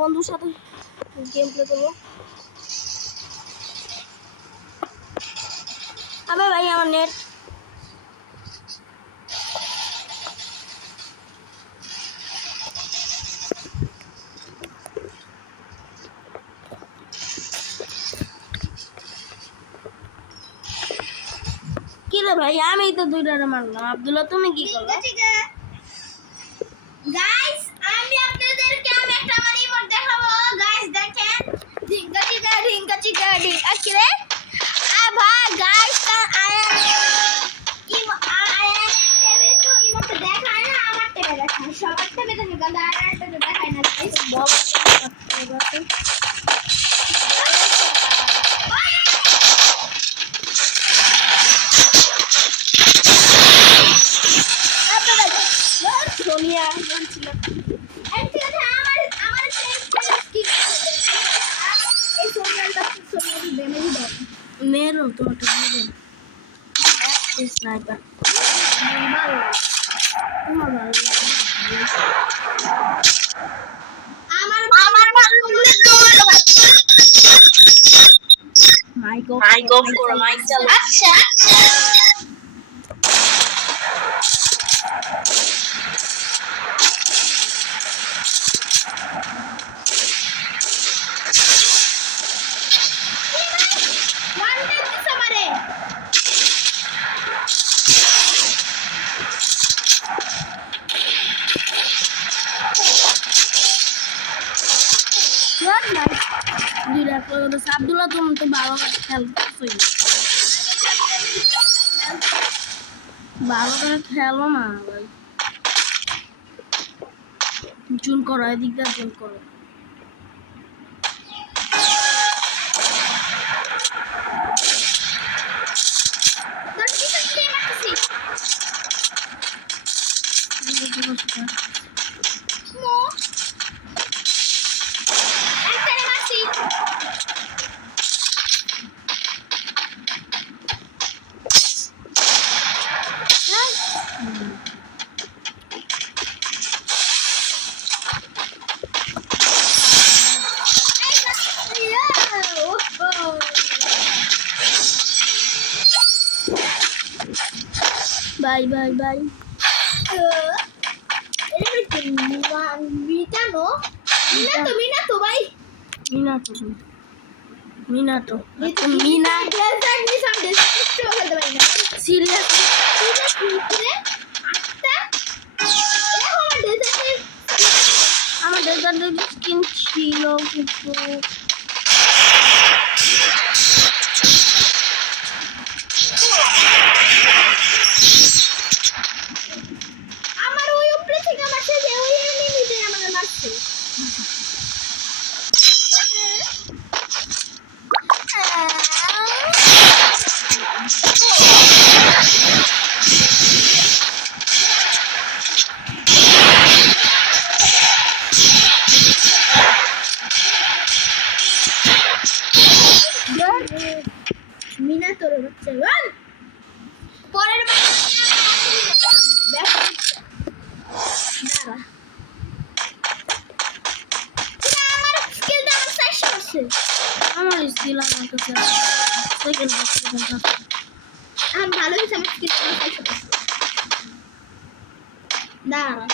বন্ধুর সাথে game play করবো। আবে ভাই আমার নেট কি রে ভাই, আমি তো দুইটারে মারলাম। আব্দুল্লাহ তুমি কি করলে? গাইস আমি আপনাদেরকে একটা মানে ইমোট দেখাবো। গাইস দেখেন, ঢিঙ্কা চিকা ডিং আকিরে ভাই গাইস তা আয়ান টেবে তো ইমোট দেখায় না, আমার টেবে দেখায়। সবার টেবে তো গাদা আর টেবে দেখায় না গাইস। বল সোনিয়া বলছিল মেরো তোমাকে মেরো এক স্নাইপার তোমার ভালো আমার I go for myself. আচ্ছা আব্দুল্লাহ তুমি তো ভালো খেলতেছই, ভালো করে খেলো না ভাই। জুন করো, এদিক দিয়ে জুন করো। Bye bye bye. মিনাতো ভাই মিনাতো মিনাতো মিনা সিরিয়াসলি আমার ডেজার্টের স্কিন ছিল কিন্তু আমার ওই উপরে থেকে মারছে যে ওই এনিমিতে আমাদের মারছে। মিনা তোর বাচ্চা রান পরের আমার স্কিল আমার কাছে সেকেন্ড আমি ভালো হয়েছে আমার স্কিল দাঁড়া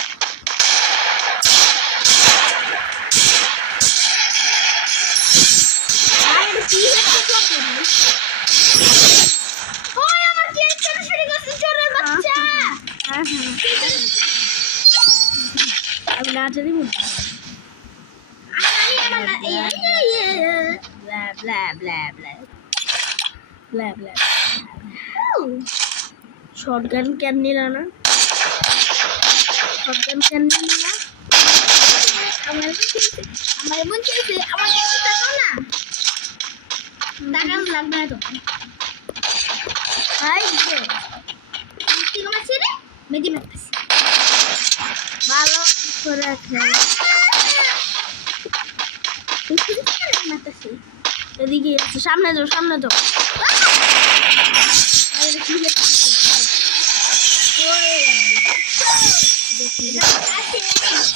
আমি নাচে দিব শটগান কেন নিলা না? শটগান কেন নিলা? আমার মন চাইছে আমার টাকাও না টাকা লাগবে না তো ঠিক আছে রে মেজি মারতেছি ভালো করে খেল। এদিকে আছে, সামনে যাও সামনে যাও। দেখি আছে।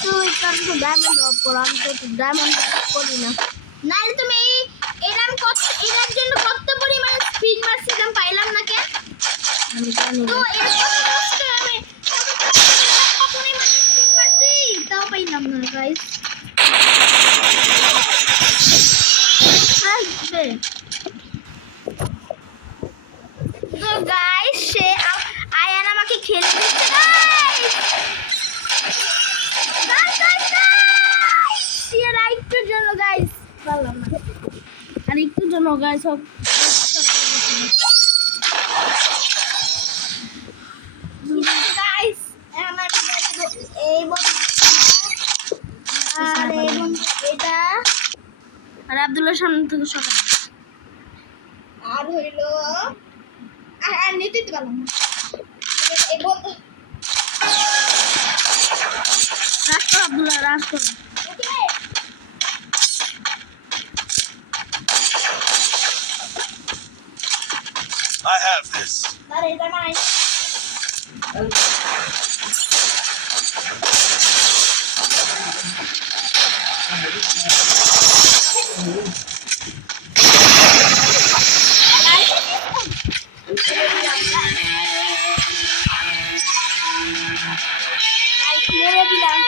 তুই কারণ তো ডায়মন্ড অফ কর, আমি তো ডায়মন্ড করি না। নাহলে তুমি এটার জন্য কত পরিমাণ স্পিড মারছিলাম পাইলাম না কেন? আমি জানি তো না। এটা কত কষ্ট আমি কত পরিমাণ স্পিড মারছি তাও পাইলাম না গাইস। আসবে তো গাইস সে আয়ান আমাকে খেলে দিচ্ছে গাইস। সে রাইটের জন্য গাইস পারলাম না। আর একটু জন্য গায়ে সব গাইস আমার এই আর এটা আর আব্দুল্লাহ সামনে থেকে সকাল আর হইল আর নিতে পারলাম না। এই বন্ধু রাজ কর আব্দুল্লাহ, রাজ কর। I have this. আরে এটা নাই। মেরে দিলাম।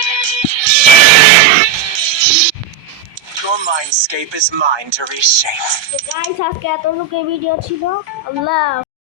Your mindscape is mine to reshape. Guys আজকে এতটুকু ভিডিও ছিল। আল্লাহ